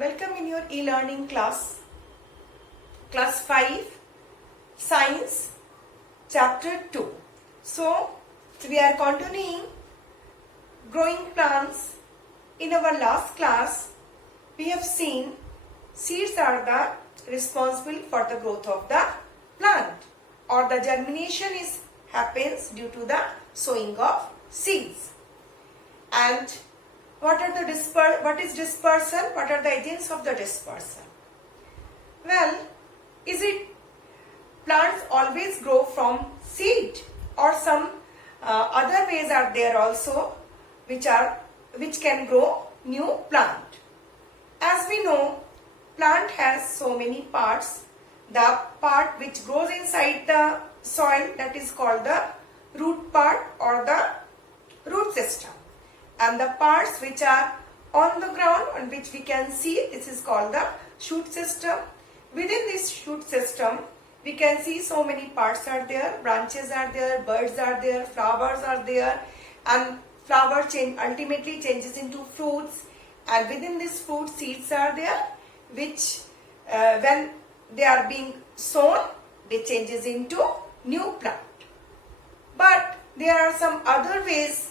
Welcome in your e-learning class 5, Science, Chapter 2. So, we are continuing growing plants. In our last class, we have seen seeds are the responsible for the growth of the plant, or the germination happens due to the sowing of seeds. And what is dispersal? What are the agents of the dispersal? Well, is it plants always grow from seed, or some other ways are there also which can grow new plant? As we know, plant has so many parts. The part which grows inside the soil, that is called the root part or the root system. And the parts which are on the ground on which we can see, this is called the shoot system. Within this shoot system, we can see so many parts are there, branches are there, buds are there, flowers are there, and flower ultimately changes into fruits, and within this fruit seeds are there, which when they are being sown, they changes into new plant. But there are some other ways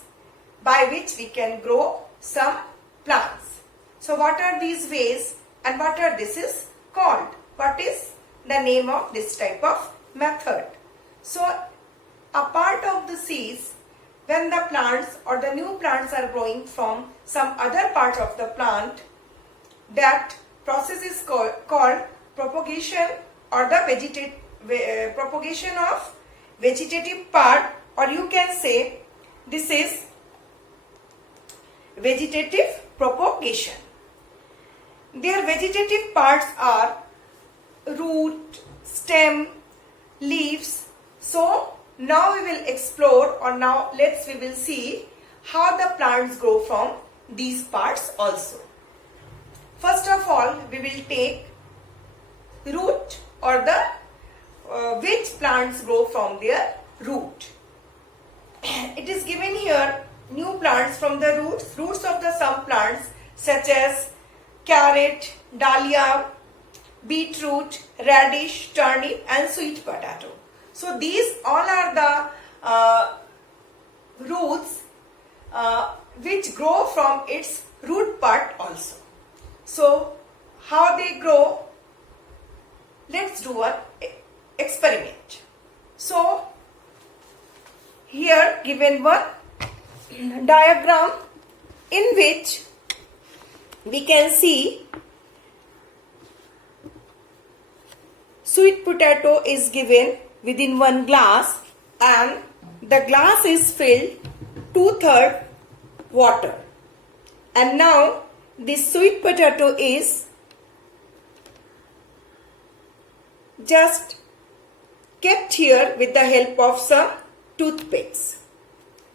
by which we can grow some plants. So what are these ways and what are this is called? What is the name of this type of method? So a part of the seeds, when the plants or the new plants are growing from some other part of the plant, that process is called propagation, or the propagation of vegetative part, or you can say this is vegetative propagation. Their vegetative parts are root, stem, leaves. So now we will explore, or now we will see how the plants grow from these parts also. First of all, we will take root, or the which plants grow from their root. It is given here new plants from the roots of the some plants such as carrot, dahlia, beetroot, radish, turnip and sweet potato. So these all are the roots which grow from its root part also. So how they grow? Let's do an experiment. So here given one diagram in which we can see sweet potato is given within one glass, and the glass is filled 2/3 water, and now this sweet potato is just kept here with the help of some toothpicks.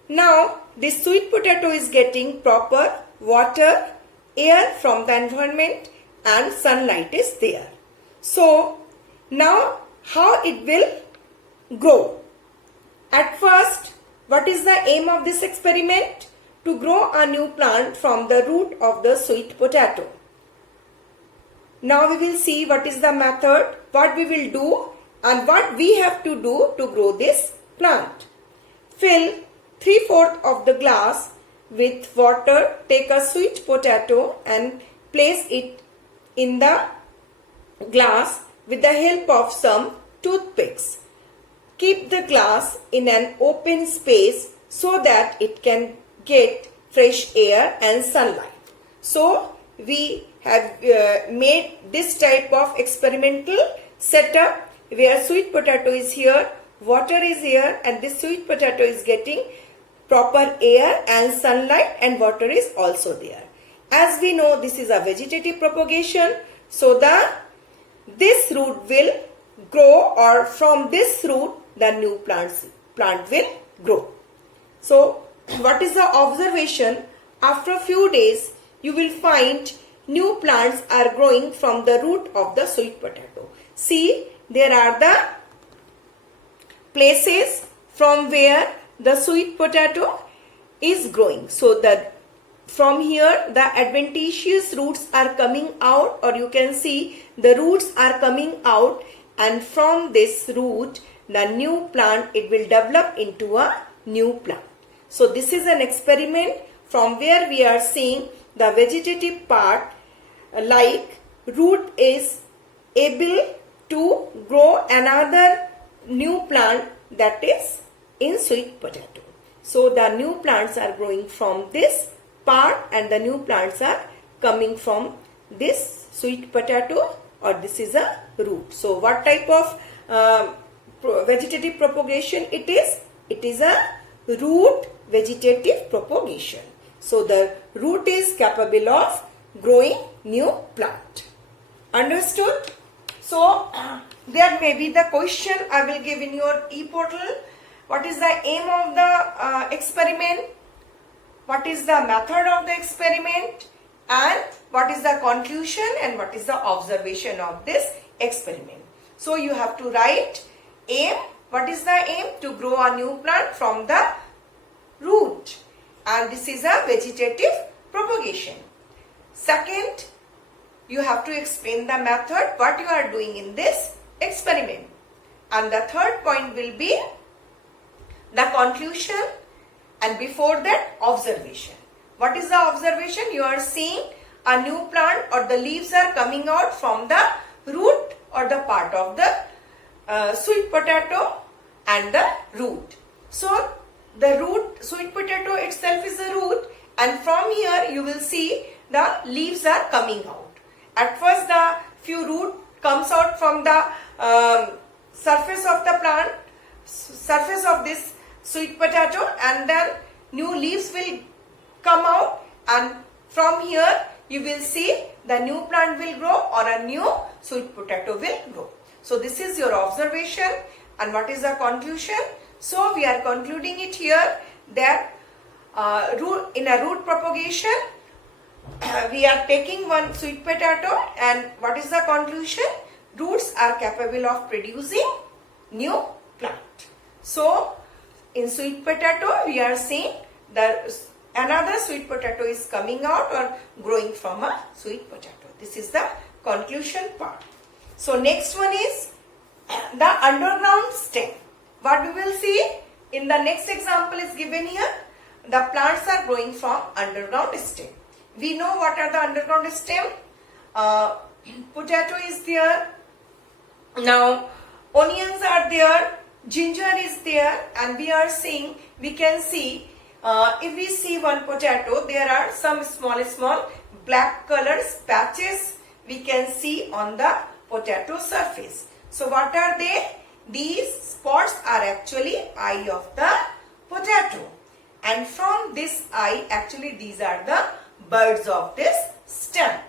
Now this sweet potato is getting proper water, air from the environment, and sunlight is there. So now how it will grow? At first, what is the aim of this experiment? To grow a new plant from the root of the sweet potato. Now we will see what is the method, what we will do, and what we have to do to grow this plant. Fill 3/4 of the glass with water. Take a sweet potato and place it in the glass with the help of some toothpicks. Keep the glass in an open space so that it can get fresh air and sunlight. So we have made this type of experimental setup where sweet potato is here, water is here, and this sweet potato is getting proper air and sunlight, and water is also there. As we know, this is a vegetative propagation, so this root will grow, or from this root the new plant will grow. So what is the observation? After a few days you will find new plants are growing from the root of the sweet potato. See, there are the places from where the sweet potato is growing. So the from here the adventitious roots are coming out, or you can see the roots are coming out, and from this root the new plant, it will develop into a new plant. So this is an experiment from where we are seeing the vegetative part, like root is able to grow another new plant, that is in sweet potato. So the new plants are growing from this part and the new plants are coming from this sweet potato, or this is a root. So what type of vegetative propagation it is? It is a root vegetative propagation. So the root is capable of growing new plant. Understood? So there may be the question I will give in your e-portal. What is the aim of the experiment? What is the method of the experiment? And what is the conclusion and what is the observation of this experiment? So you have to write aim. What is the aim? To grow a new plant from the root. And this is a vegetative propagation. Second, you have to explain the method, what you are doing in this experiment. And the third point will be the conclusion, and before that, observation. What is the observation? You are seeing a new plant, or the leaves are coming out from the root or the part of the sweet potato and the root. So the root, sweet potato itself is a root, and from here you will see the leaves are coming out. At first the few root comes out from the surface of the plant, surface of this sweet potato, and then new leaves will come out, and from here you will see the new plant will grow or a new sweet potato will grow. So this is your observation. And what is the conclusion? So we are concluding it here that in a root propagation we are taking one sweet potato, and what is the conclusion? Roots are capable of producing new plant. So in sweet potato we are seeing that another sweet potato is coming out or growing from a sweet potato. This is the conclusion part. So next one is the underground stem. What we will see in the next example is given here. The plants are growing from underground stem. We know what are the underground stem. Potato is there. Now onions are there. Ginger is there, and we are seeing, we can see, if we see one potato, there are some small black colors patches we can see on the potato surface. So what are they? These spots are actually eye of the potato, and from this eye, actually these are the buds of this stem,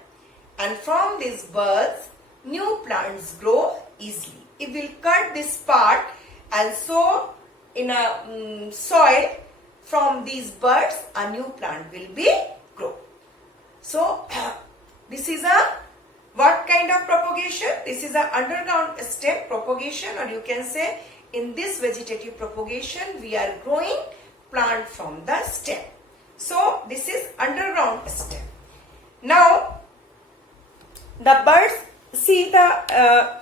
and from these buds new plants grow easily. If we will cut this part and sow in a soil, from these buds a new plant will be grow. So this is a what kind of propagation? This is a underground stem propagation, or you can say in this vegetative propagation we are growing plant from the stem. So this is underground stem. Now the buds, see the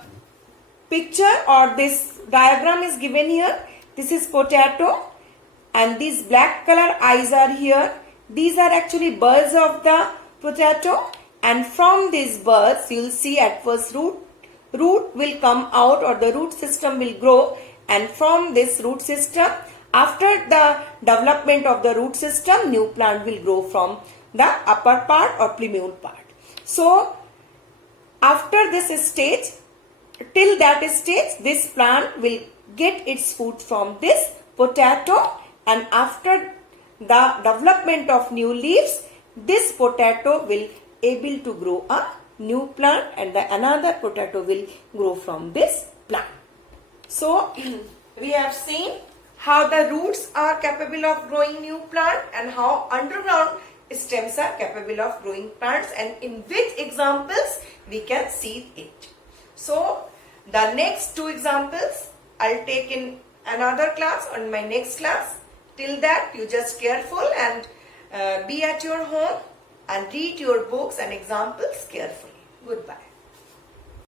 picture or this diagram is given here. This is potato, and these black color eyes are here. These are actually buds of the potato, and from these buds you will see at first root will come out, or the root system will grow, and from this root system, after the development of the root system, new plant will grow from the upper part or plumule part. So after this stage, till that stage, this plant will get its food from this potato, and after the development of new leaves, this potato will able to grow a new plant, and the another potato will grow from this plant. So we have seen how the roots are capable of growing new plant, and how underground stems are capable of growing plants, and in which examples we can see it. So the next two examples I'll take in another class, on my next class. Till that, you just careful and Be at your home and read your books and examples carefully. Goodbye.